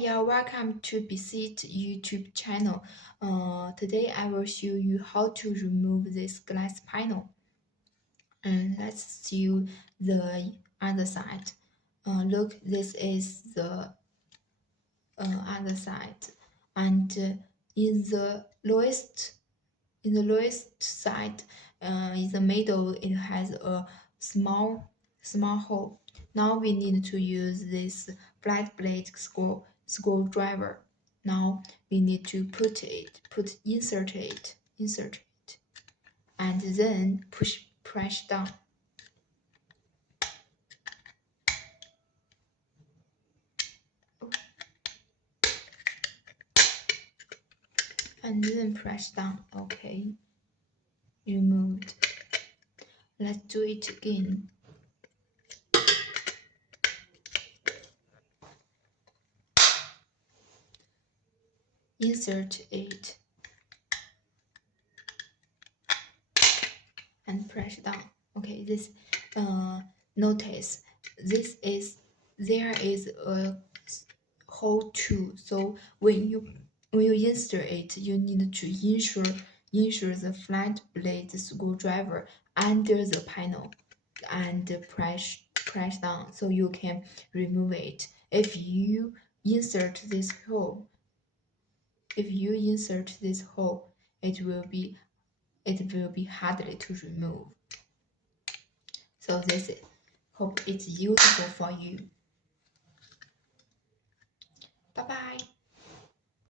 Yeah, welcome to Bseed YouTube channel. Today I will show you how to remove this glass panel. And let's see the other side. Look, this is the other side, and in the lowest side, in the middle, it has a small hole. Now we need to use this flat blade screwdriver. Now we need to insert it, and then press down. And then press down. Okay, removed. Let's do it again. Insert it and press down. Okay, this notice there is a hole too. So when you insert it, you need to insert the flat blade screwdriver under the panel and press down so you can remove it. If you insert this hole, it will be hardly to remove. So this hope it's useful for you. Bye bye.